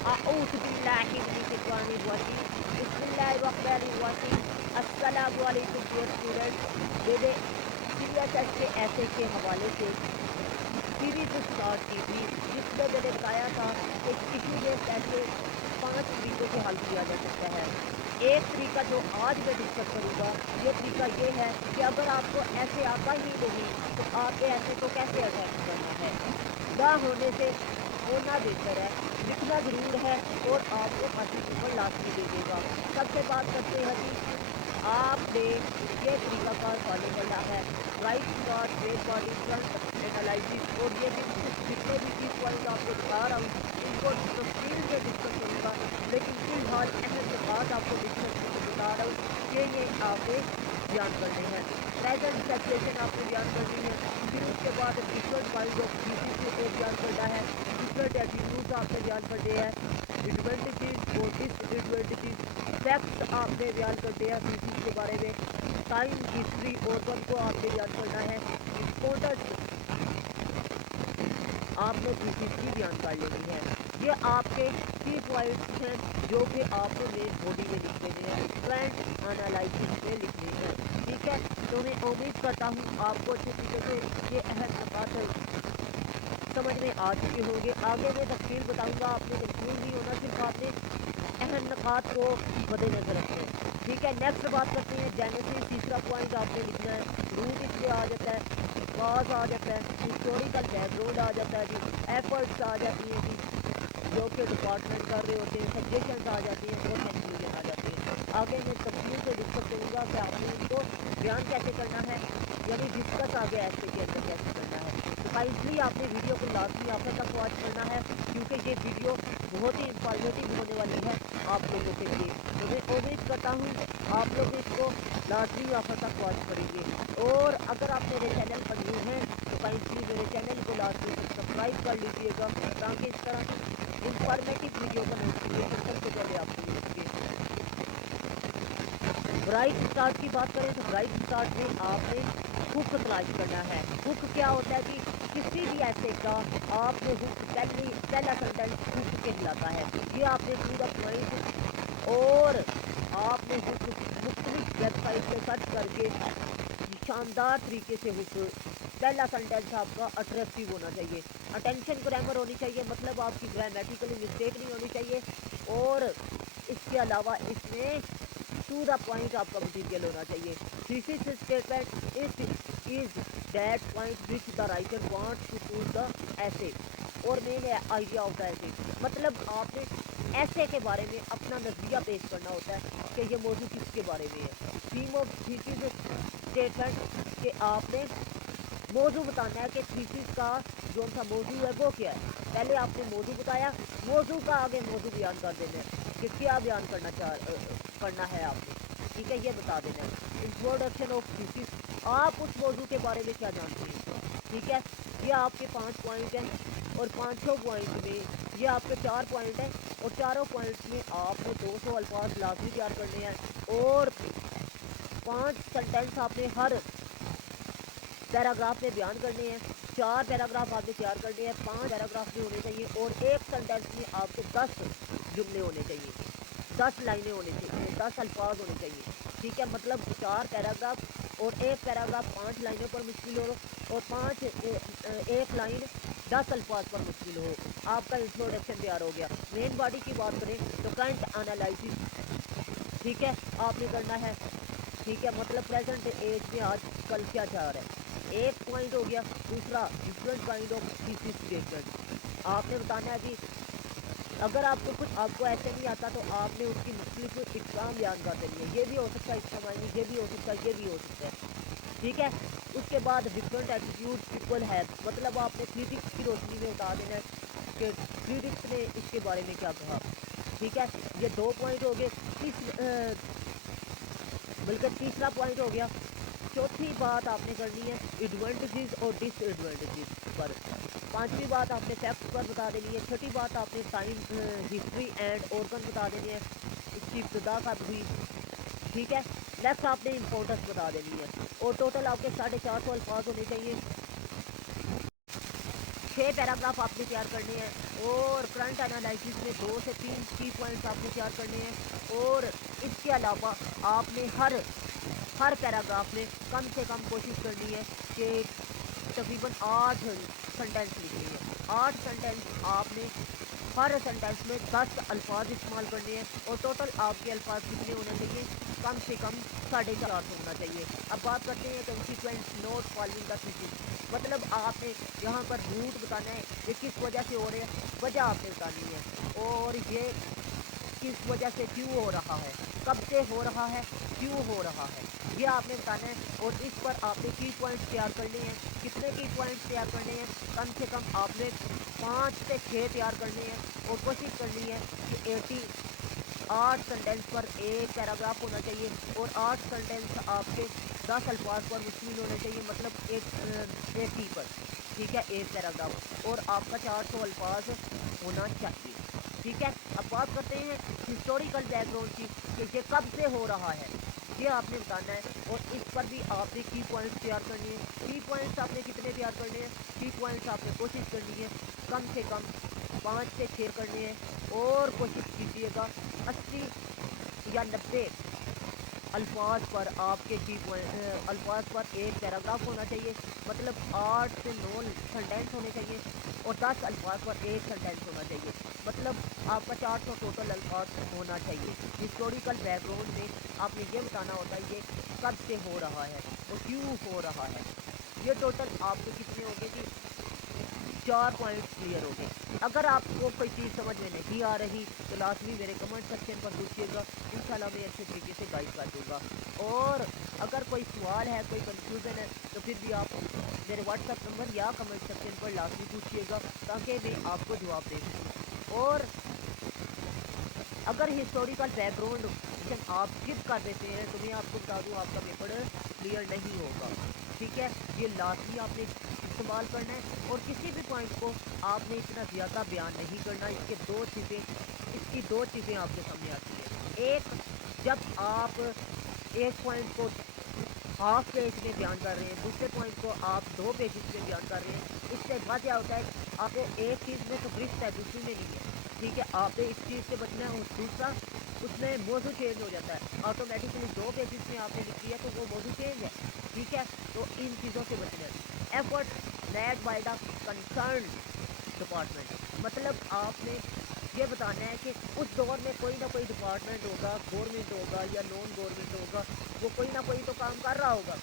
أعوذ بالله من الشيطان الرجيم. بسم الله الرحمن الرحيم. السلام علیکم ڈیئر اسٹوڈنٹس. میں نے سی ایس ایس کے ایسے کے حوالے سے سیریز اسٹارٹ کی تھی جس میں نے بتایا تھا کہ کسی بیسڈ ایسے 5 طریقوں سے حل کیا جا سکتا ہے. ایک طریقہ جو آج میں ڈسکس کروں گا یہ طریقہ یہ ہے کہ اگر آپ کو ایسے آتا ہی نہیں تو آپ نے ایسے کو کیسے اٹیمپٹ کرنا ہے. نہ ہونے سے ہونا بہتر ہے. لکھنا ضرور ہے اور آپ کو پاسی نمبر لازمی دے دے گا. سب سے بات کرتے ہیں جی. آپ نے یہ طریقہ کار فالو کرنا ہے. Right start main body front analysis. اور یہ جتنے بھی کی پوائنٹ آپ کو بتا رہا ہوں ان کو تفصیل سے ڈسکس کروں گا. لیکن فی الحال اہم نکات آپ کو بتا رہا ہوں کہ یہ آپ نے بیان کرنے ہیں. پریزنٹ سچویشن آپ نے بیان کرنی ہے. پھر اس کے بعد ڈفرنٹ کائنڈ آف تھیسس بیان کرنا ہے. ڈفرنٹ ایٹیٹیوڈز آپ نے بیان کرنے ہیں. ایڈوانٹیجز اور ڈس ایڈوانٹیجز. فیکٹس آپ نے بیان کرنے ہیں تھیسس کے بارے میں. ٹائم ہسٹری اورگن کو آپ نے بیان کرنا ہے. امپورٹنس آپ نے تھیسس کی بیان کر لینی ہے. یہ آپ کے کی پوائنٹس ہیں جو کہ آپ نے مین باڈی میں لکھ دینے ہیں. فرنٹ انالائسس میں لکھنے ہیں. ٹھیک ہے. تو میں امید کرتا ہوں آپ کو اچھے طریقے سے یہ اہم نکات سمجھ میں آ چکے ہوں گے. آگے میں تفصیل بتاؤں گا. آپ نے کنفیوز نہیں ہونا. صرف آپ نے اہم نکات کو مد نظر رکھنا ہے. ٹھیک ہے. نیکسٹ بات کرتے ہیں جینیسس. تیسرا پوائنٹ آپ نے لکھنا ہے. روٹ اس میں آ جاتا ہے. کاز آ جاتا ہے. ہسٹوریکل بیک گراؤنڈ آ جاتا ہے جی. ایفرٹس آ جاتی ہیں جی جو کہ ڈپارٹمنٹ کر رہے ہوتے ہیں. سجیشنز آ جاتی ہیں اور کنکلوژن آ جاتے ہیں. آگے میں تفصیل سے ڈسکس کروں گا کہ آپ نے ان کو بیان کیسے کرنا ہے. یعنی ڈسکس آگے ایسے کے اندر کیسے کرنا ہے. تو کائنڈلی آپ نے ویڈیو کو لازمی آخر تک واچ کرنا ہے کیونکہ یہ ویڈیو بہت ہی انفارمیٹیو ہونے والی ہے آپ لوگوں کے لیے. تو میں امید کرتا ہوں آپ لوگ اس کو لازمی آخر تک واچ کریں گے. اور اگر آپ میرے چینل پر نیو ہیں تو کائنڈلی میرے چینل کو لازمی سبسکرائب کر لیجئے گا تاکہ اس طرح کی انفارمیٹیو ویڈیو کا نوٹیفیکیشن سب سے پہلے آپ کو مل سکے. برائٹ اسٹارٹ کی بات کریں تو برائٹ اسٹارٹ میں آپ نے ہک تلاش کرنا ہے. ہک کیا ہوتا ہے جی. کسی بھی ایسے کا آپ نے ہک پہلا سینٹینس ہک کہلاتا ہے. یہ آپ نے ٹو دا پوائنٹ اور آپ نے ہک مختلف ویب سائٹ پہ سرچ کر کے شاندار طریقے سے ہک پہلا سینٹینس آپ کا اٹریکٹیو ہونا چاہیے. اٹینشن گرامر ہونی چاہیے. مطلب آپ کی گرامیٹیکلی مسٹیک نہیں ہونی چاہیے. اور اس کے علاوہ اس میں ٹو دا پوائنٹ آپ کا مٹیریل ہونا چاہیے. Thesis statement it is that point which the writer wants to prove the essay اور مین آئیڈیا آف دا ایسے. مطلب آپ نے ایسے کے بارے میں اپنا نظریہ پیش کرنا ہوتا ہے کہ یہ موضوع کس کے بارے میں ہے. تھیم آف تھیسس اسٹیٹمنٹ کہ آپ نے موضوع بتانا ہے کہ تھیسس کا جو سا موضوع ہے وہ کیا ہے. پہلے آپ نے موضوع بتایا. موضوع کا آگے موضوع بیان کر دینا ہے کہ کیا بیان کرنا ہے آپ نے. ٹھیک ہے. یہ بتا دینا ہے. Introduction of thesis. آپ اس موضوع کے بارے میں کیا جانتے ہیں. ٹھیک ہے. یہ آپ کے 5 پوائنٹ ہیں اور 500 پوائنٹ میں یہ آپ کے 4 پوائنٹ ہیں اور چاروں پوائنٹس میں آپ نے 200 الفاظ لازمی تیار کرنے ہیں اور 5 سینٹینس آپ نے ہر پیراگراف میں بیان کرنے ہیں. 4 پیراگراف آپ نے تیار کرنے ہیں. 5 پیراگراف میں ہونے چاہیے اور ایک سینٹینس میں آپ کے 10 جملے ہونے چاہیے. 10 لائنیں ہونے چاہیے. 10 الفاظ ہونے چاہیے. ٹھیک ہے. مطلب 4 پیراگراف اور ایک پیراگراف 5 لائنوں پر مشتمل ہو اور ایک لائن 10 الفاظ پر مشتمل ہو. آپ کا انٹروڈکشن تیار ہو گیا. مین باڈی کی بات کریں تو کرنٹ انالائسس. ٹھیک ہے. آپ نے کرنا ہے. ٹھیک ہے. مطلب پریزنٹ ایج میں آج کل کیا چل رہا ہے. ایک پوائنٹ ہو گیا. دوسرا different kind of thesis statement. آپ نے بتانا ہے جی اگر آپ کو ایسے نہیں آتا تو آپ نے اس کی مختلف اقسام بیان کر دینی ہے. یہ بھی ہو سکتا ہے اس کا معنی یہ بھی ہو سکتا ہے یہ بھی ہو سکتا ہے. ٹھیک ہے. اس کے بعد ڈفرنٹ ایٹیٹیوڈ پیپل ہیو. مطلب آپ نے کریٹکس کی روشنی میں بتا دینا ہے کہ کریٹکس نے اس کے بارے میں کیا کہا. ٹھیک ہے. یہ 2 پوائنٹ ہو گئے. بلکہ تیسرا پوائنٹ ہو گیا. چوتھی بات آپ نے کرنی ہے ایڈوانٹیجز اور ڈس ایڈوانٹیجز پر. 5ویں بات آپ نے فیکٹس پر بتا دینی ہے. چھٹی بات آپ نے ٹائم ہسٹری اینڈ اورگن بتا دینی ہے اس کی ابتدا کب ہوئی. ٹھیک ہے. نیکسٹ آپ نے امپورٹنس بتا دینی ہے اور ٹوٹل آپ کے 450 الفاظ ہونے چاہیے. 6 पैराग्राफ आपने तैयार करने हैं और करंट एनालिसिस में 2 से 3 की पॉइंट्स आपने तैयार करने हैं। और इसके अलावा आपने हर पैराग्राफ में कम से कम कोशिश करनी है कि तकरीबन 8 सेंटेंस लिखनी है। 8 सेंटेंस आपने हर सेंटेंस में 10 अल्फाज इस्तेमाल करने हैं और टोटल आपके अल्फाज कितने होने चाहिए, कम से कम 450 होना चाहिए। अब बात करते हैं consequence note following the thesis, मतलब आपने यहाँ पर रूट बताना है कि किस वजह से हो रहे हैं, वजह आपने बतानी है और ये किस वजह से क्यों हो रहा है, कब से हो रहा है, क्यों हो रहा है, ये आपने बताना है। और इस पर आपने की पॉइंट्स तैयार करने हैं। कितने की पॉइंट्स तैयार करने हैं, कम से कम आपने 5 से 6 तैयार करने हैं और कोशिश करनी है कि 8 सेंटेंस पर एक पैराग्राफ होना चाहिए और 8 सेंटेंस आपके 10 अल्फाज पर मुश्तमिल होने चाहिए, मतलब एक ही पर, ठीक है, एक पैराग्राफ और आपका 400 अल्फाज होना चाहिए, ठीक है। अब बात करते हैं हिस्टोरिकल बैकग्राउंड की कि ये कब से हो रहा है, ये आपने बताना है और इस पर भी आपने की पॉइंट्स तैयार करनी है। की पॉइंट्स आपने कितने तैयार करने हैं, की पॉइंट्स आपने कोशिश करनी है कम से कम 5 से 6 करने हैं और कोशिश कीजिएगा 80 या 90 अल्फाज पर आपके की अल्फाज पर एक पैराग्राफ होना चाहिए, मतलब 8 से 9 सेंटेंस होने चाहिए और 10 अल्फाज पर एक सेंटेंस होना चाहिए, मतलब आपका 400 टोटल अल्फाज होना चाहिए। हिस्टोरिकल बैकग्राउंड में आपने ये बताना होता है ये कब से हो रहा है और क्यों हो रहा है। ये टोटल आपके कितने हो गए कि 4 पॉइंट्स क्लियर हो गए। अगर आपको कोई चीज़ समझ में नहीं आ रही तो लाजमी मेरे कमेंट सेक्शन पर पूछिएगा, इंशाल्लाह मैं अच्छे तरीके से गाइड कर दूँगा। और अगर कोई सवाल है, कोई कंफ्यूजन है तो फिर भी आप मेरे व्हाट्सएप नंबर या कमेंट सेक्शन पर लाजमी पूछिएगा ताकि मैं आपको जवाब दे सकूँ। और अगर हिस्टोरिकल बैकग्राउंड आप स्किप कर देते हैं तो मैं आपको बता दूँ आपका पेपर क्लियर नहीं होगा, ठीक है। ये लाजमी आपने इस्तेमाल करना है और किसी भी पॉइंट को आपने इतना ज़्यादा बयान नहीं करना। इसकी दो चीज़ें आपके सामने आती हैं। एक, जब आप एक पॉइंट को हाफ पेज में बयान कर रहे हैं, दूसरे पॉइंट को आप 2 पेजेस में बयान कर रहे हैं, इससे बाद क्या होता है आपको एक चीज़ में तो गिरफ्त है, दूसरी में नहीं है, ठीक है। आपने इस चीज़ से बचना है और दूसरा उसमें मौजू चेंज हो जाता है ऑटोमेटिकली। 2 पेजेस में आपने लिखी है तो वो मौजू चेंज है, ठीक है। तो इन चीज़ों से बचना है। Effort made by the concern department, मतलब आपने ये बताना है कि उस दौर में कोई ना कोई डिपार्टमेंट होगा, गवर्नमेंट होगा या नॉन गवर्नमेंट होगा, वो कोई ना कोई तो काम कर रहा होगा।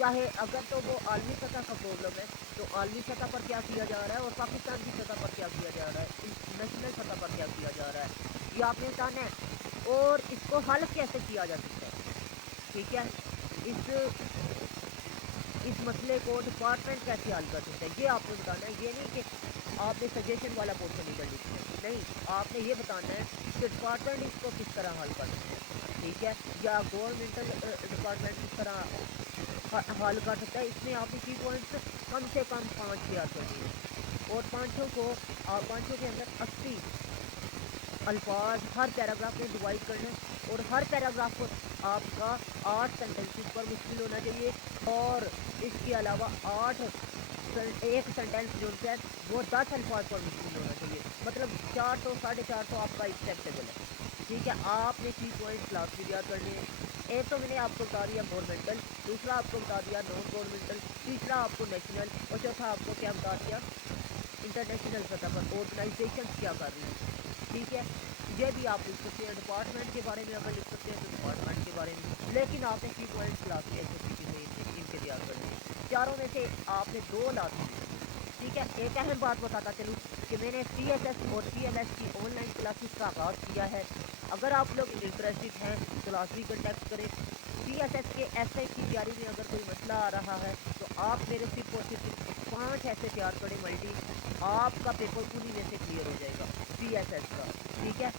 चाहे अगर तो वो आलमी सतह का प्रॉब्लम है तो आलमी सतह पर क्या किया जा रहा है और पाकिस्तान की सतह पर क्या किया जा रहा है, इंटरनेशनल सतह पर क्या किया जा रहा है, ये आपने बताना है। और इसको हल कैसे किया जा सकता है, ठीक है। इस मसले को डिपार्टमेंट कैसे हल कर सकता है, ये आपको बताना है। ये नहीं कि आपने सजेशन वाला पोर्शन नहीं कर लिखना है, नहीं, आपने ये बताना है कि डिपार्टमेंट इसको किस तरह हल कर सकते हैं, ठीक है, या गवर्नमेंटल डिपार्टमेंट किस तरह हल कर सकता है। इसमें आपने की पॉइंट्स कम से कम 5 तैयार करनी है और पाँचों के अंदर 80 अल्फाज हर पैराग्राफ में डिवाइड करना है और हर पैराग्राफ को आपका 8 सेंटेंसेस पर मुश्किल होना चाहिए और इसके अलावा एक सेंटेंस जो है वो 10 अल्फाज पर मुश्किल होना चाहिए, मतलब 400 450 आपका एक्सेप्टेबल है, ठीक है। आपने की पॉइंट्स लास्ट में याद करने हैं। एक तो मैंने आपको बता दिया गवर्नमेंटल, दूसरा आपको बता दिया नॉन गवर्नमेंटल, तीसरा आपको नेशनल और चौथा आपको क्या बता दिया इंटरनेशनल सतह पर ऑर्गेनाइजेशन क्या कर रही है, ठीक है। ये भी आप लिख सकते हैं, डिपार्टमेंट के बारे में अगर लिख सकते हैं तो डिपार्टमेंट के बारे में, लेकिन आपने की पॉइंट्स लास्ट में अच्छे तरीके से इनके तैयार करने हैं। चारों में से आपने 2 लास्ट, ठीक है। एक अहम बात बताता चलूँ कि मैंने CSS और CLS की ऑनलाइन क्लासेस का आगाज़ किया है। अगर आप लोग इंटरेस्टेड हैं तो लाजमी कॉन्टैक्ट करें। CSS के एसए की तैयारी में अगर कोई मसला आ रहा है तो आप मेरे सिर्फ और सिर्फ 5 ऐसे तैयार करें मल्टी, आपका पेपर उन्हीं में से क्लियर हो जाएगा CSS का, ठीक है।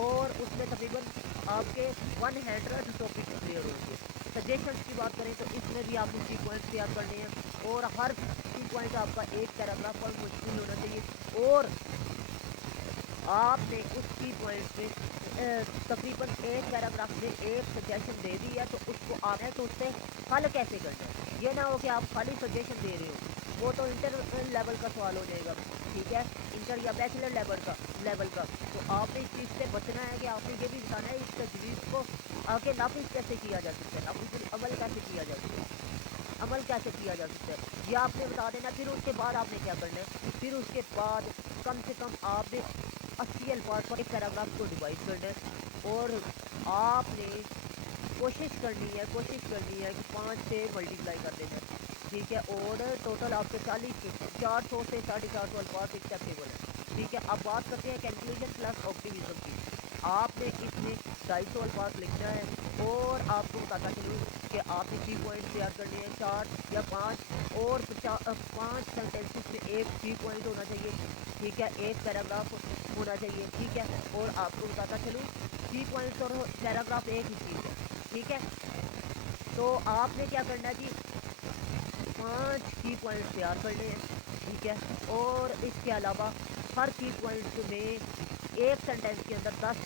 और उसमें तकरीबन आपके 100 टॉपिक क्लियर होंगे। सजेशंस की बात करें तो इसमें भी आपको की पॉइंट्स तैयार करने हैं और हर की पॉइंट आपका एक पैराग्राफ पर मुश्किल होना चाहिए और आपने उस की पॉइंट में तकरीबन एक पैराग्राफ में एक सजेशन दे दी है तो उसको आना है तो उससे हल कैसे करना है। ये ना हो कि आप खाली सजेशन दे रहे हो, वो तो इंटर लेवल का सवाल हो जाएगा, ठीक है, इंटर या बैचलर लेवल का। तो आपने इस चीज़ से बचना है कि आपने ये भी बताना है इस तजवीज़ को आगे नाफिज कैसे किया जा सकता है, नाफिजुल अमल कैसे किया जा सकता है, अमल कैसे किया जा सकता है, ये आपने बता देना। फिर उसके बाद आपने क्या करना है, फिर उसके बाद कम से कम आपने 80 अल्फाज पर एक पैराग्राफ को डिवाइड करना है, और आपने कोशिश करनी है कि 5 से मल्टीप्लाई कर देना है, ठीक है, और टोटल आपके 400 से 450 अल्फाज एक्सेप्टेबल है, ठीक है। अब बात करते हैं कैलकुलेशन प्लस ऑप्टिमिज्म की। आपने इसमें 250 अल्फाज लिखना है, और आपको बताता चलूँ कि आपने 3 पॉइंट तैयार करने हैं, 4 या 5, और 5 सेंटेंसेस में एक 3 पॉइंट होना चाहिए, ठीक है, एक पैराग्राफ होना चाहिए, ठीक है। और आपको बताता चलूँ 3 पॉइंट्स और पैराग्राफ एक ही चीज़ है, ठीक है। तो आपने क्या करना है जी, 5 की पॉइंट्स तैयार करने हैं, ठीक है, और इसके अलावा हर की पॉइंट्स में एक सेंटेंस के अंदर 10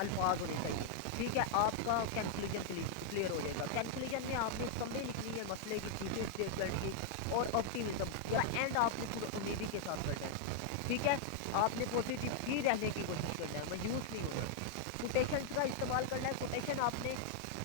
अल्फाज होने चाहिए, ठीक है। आपका कंक्लूजन क्लियर हो जाएगा। कंक्लूजन में आपने समरी लिखनी है मसले की, थीसिस स्टेटमेंट की, और ऑप्टिमिज्म या एंड आपने पूरा उम्मीदी के साथ करना है, ठीक है। आपने पॉजिटिव ही रहने की कोशिश करना है, मायूस नहीं होना। कोटेशंस का इस्तेमाल करना है, कोटेशन आपने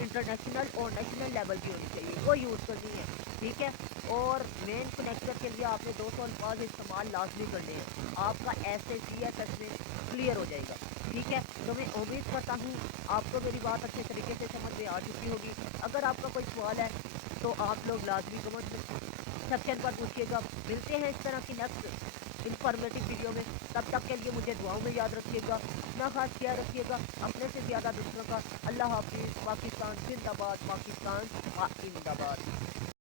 इंटरनेशनल और नेशनल लेवल की होनी चाहिए, वो यूज़ करनी है, ठीक है। और मेन कनेक्टर के लिए आपने 200 अल्फाज इस्तेमाल लाजमी करने हैं, आपका SACSS में क्लियर हो जाएगा, ठीक है। तो मैं उम्मीद करता हूँ आपको मेरी बात अच्छे तरीके से समझ में आ चुकी होगी। अगर आपका कोई सवाल है तो आप लोग लाजमी कमेंट सेक्शन पर पूछिएगा। मिलते हैं इस तरह की नेक्स्ट इंफॉर्मेटिव वीडियो में, तब तक के लिए मुझे दुआओं में याद रखिएगा, अपना खास ख्याल रखिएगा, अपने से ज़्यादा दूसरों का। अल्लाह हाफिज़। पाकिस्तान जिंदाबाद, पाकिस्तान जिंदाबाद।